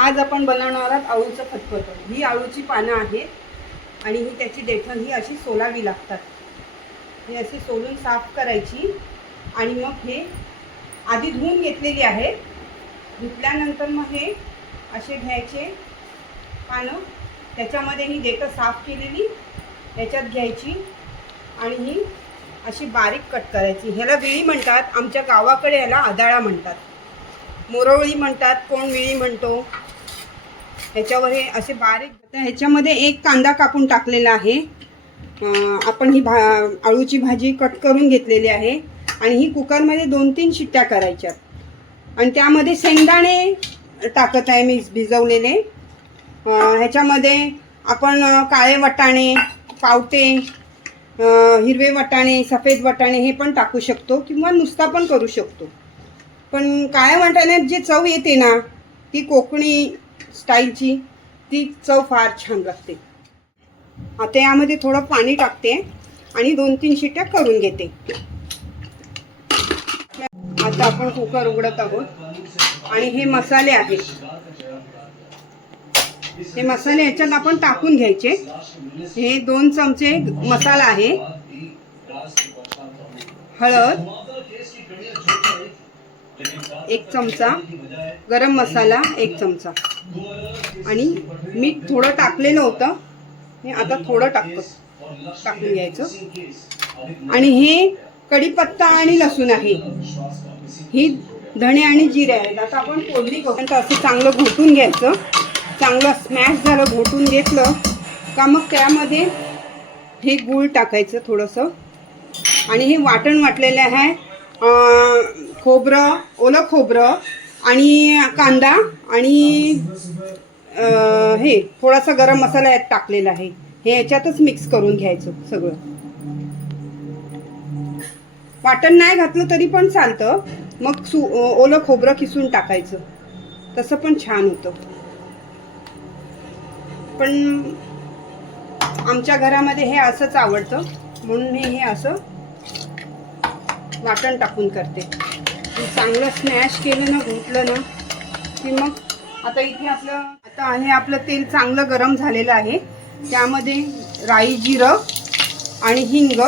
आज आपण बनवणार आहोत अळूचं फतफतं। ही अळूची पानं आहेत आणि ही त्याची देठं ही अशी सोलावी लागतात। ही अशी सोलून साफ करायची आणि मग हे आधी धुवून घेतलेली आहे। धुतल्यानंतर मग हे असे घ्यायचे पानं, त्याच्यामध्ये ही देठं साफ केलेली याच्यात घ्यायची आणि ही अशी बारीक कट करायची। ह्याला विळी म्हणतात, आमच्या गावाकडे ह्याला आदाळा म्हणतात, मोरवळी म्हणतात, कोण विळी म्हणतो। ह्याच्यावर हे असे बारीक, ह्याच्यामध्ये एक कांदा कापून टाकलेला आहे। आपण ही आळूची भाजी कट करून घेतलेली आहे आणि ही कुकरमध्ये 2-3 शिट्ट्या करायच्या आणि त्यामध्ये शेंगदाणे टाकत आहे मी भिजवलेले। ह्याच्यामध्ये आपण काळे वाटाणे, पावटे, हिरवे वाटाणे, सफेद वाटाणे हे पण टाकू शकतो किंवा नुसता पण करू शकतो। पण काळ्या वाटाण्यात जी चव येते ना, ती कोकणी स्टाईलची, ती चव फार छान लागते। आता यामध्ये थोडं पाणी टाकते आणि 2-3 शिट्ट्या करून घेते। आता आपण कुकर उघडत आहोत आणि हे मसाले आहेत, हे मसाले याच्यात आपण टाकून घ्यायचे। हे 2 चमचे मसाला आहे, हळद 1 चमचा, गरम मसाला 1 चमचा आणि मीठ थोडं टाकलेलं होतं, हे आता थोडं टाकून घ्यायचं। आणि हे कढीपत्ता आणि लसूण आहे, ही धणे आणि जिरे आहेत। आता आपण फोडणी करून असं चांगलं घोटून घ्यायचं। चांगलं स्मॅश झालं, घोटून घेतलं का मग त्यामध्ये हे गूळ टाकायचं थोडंसं आणि हे वाटण वाटलेलं आहे, खोबरं, ओलं खोबरं आणि कांदा आणि हे थोडासा गरम मसाला यात टाकलेला आहे। हे याच्यातच मिक्स करून घ्यायचं सगळं। वाटण नाही घातलं तरी पण चालतं, मग ओलं खोबरं किसून टाकायचं, तसं पण छान होतं। पण आमच्या घरामध्ये हे असंच आवडतं म्हणून मी हे असं वाटण टाकून करते। चांगलं स्मॅश केलं ना, घोटलं ना की मग आता इथे आपलं तेल चांगलं गरम झालेलं आहे। त्यामध्ये राई, जिरं आणि हिंग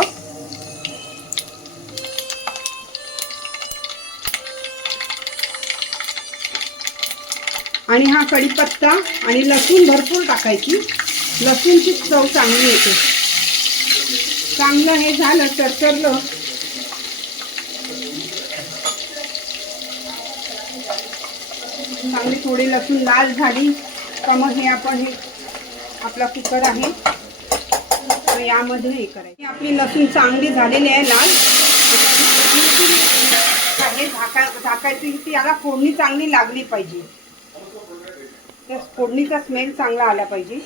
आणि हा कढीपत्ता आणि लसूण भरपूर टाकायची, लसूणची चव चांगली येते। चांगलं हे झालं, चरचरलं चांगली, थोडी लसूण लाल झाली का मग हे आपण आपला कुकर आहे तर यामध्ये हे करायचं। आपली लसूण चांगली झालेली आहे लाल, हे झाकायची, ती याला फोडणी चांगली लागली पाहिजे, त्या फोडणीचा स्मेल चांगला आला पाहिजे।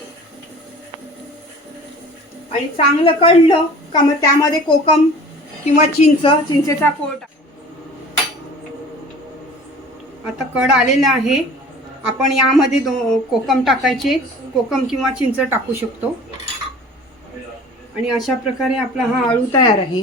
आणि चांगलं कढलं का मग त्यामध्ये कोकम किंवा चिंचेचा कोळ। आता कढ आलेला आहे, आपण यामध्ये कोकम टाकायचे, कोकम किंवा चिंच टाकू शकतो आणि अशा प्रकारे आपला हा आळू तयार आहे।